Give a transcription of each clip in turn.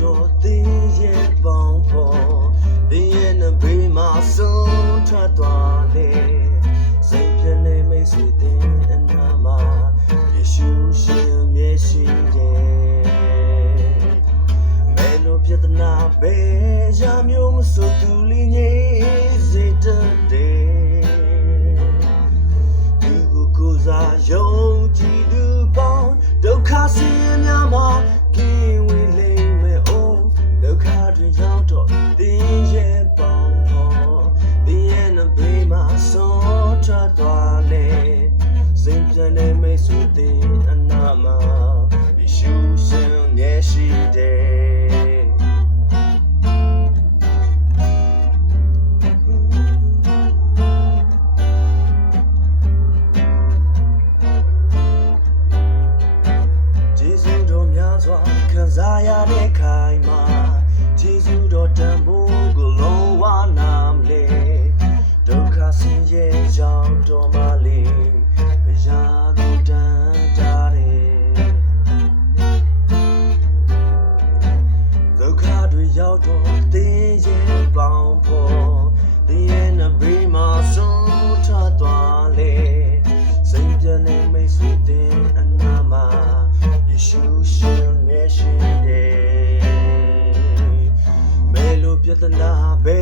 တော်သေးရဲ့ပေါင်းဖို့ဒီရဲ့နဘေးမှာဆုံးထွက်သွားလေစိတ်ပြည့်နေမိတ်ဆွေတဲ့အနာမှာယေရှုရှင်မျက်ရှိတယ်မဲလို့ပြဿနာပဲရမျိုးမဆိုသူလေးငယ်စေတတ်တယ်ဒီကိုစားယုံကြည်သူပေါင်းဒုက္ခဆင်းရဲများမှာကင်းဝေးလိမ့်မယ်အိုးဒုက္ခတွေရောက်တော့တင်းရဲ့ပေါင်းဖို့ဒီရဲ့နဘေးမှာဆုံးထွက်သွားလေစိတ်ပြည့်နေမိတ်ဆွေတဲ့အနာမှာယေရှုရှင်မျက်ရှိတယ်ခံစားရတဲ့ခိုင်မှာဂျေဇုတော်တန်ဖိုးကိုလုံးဝနာမလဲဒုက္ခဆင်းရဲကြောင့်တော်မလေးဘုရားကိုတန်တားတယ်ဒုက္ခတွေရောက်တော့တင်းရဲ့ပေါင်းဖို့ဒီရဲ့နဘေးမှာဆုံးထသွားလေစိတ်ပြည့်နေမိတ်ဆွေတဲ့အနာမှာယေရှုရှင်ရှိတယ်မဲလို့ပြဿနာပဲ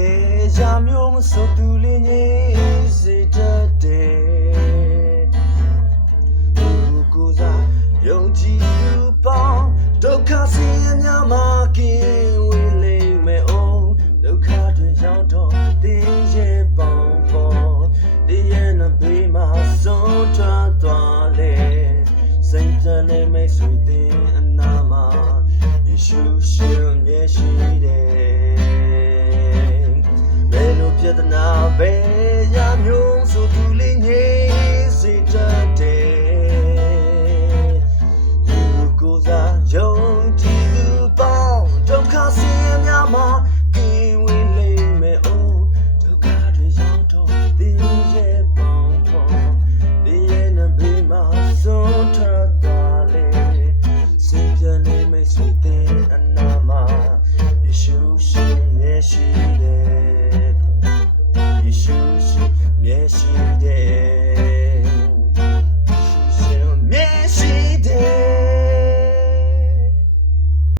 ရမျိုးမဆိုသူလေးငယ်စေတတ်တယ်သူကိုစားယုံကြည်သူပေါင်းဒုက္ခဆင်းရဲများမှာကင်းဝေးလိမ့်မယ်အိုးဒုက္ခတွေရောက်တော့တင်းရဲ့ပေါင်းဖို့ဒီရဲ့နဘေးမှာဆုံးထွက်သွားလေစိတ်ပြည့်နေမိတ်ဆွေတဲ့အနာမှာယေရှုရှင်မျက်ရှိတယ်မဲလို့ပြဿနာပဲရမျိုးဆိုသူလေးငယ်စေတတ်တယ်သူကိုစားယုံကြည်သူပေါင်းဒုက္ခဆင်းရဲများမှာကင်းဝေးလိမ့်မယ်အိုးဒုက္ခတွေရောက်တော့တင်းရဲ့ပေါင်းဖို့ဒီရဲ့နဘေးမှာဆုံးထွက်သွားလေစိတ်ပြည့်နေမိတ်ဆွေတဲ့အနာမှာယေရှုရှင်မျက်ရှိတယ်ယေရှုရှင်မျက်ရှိ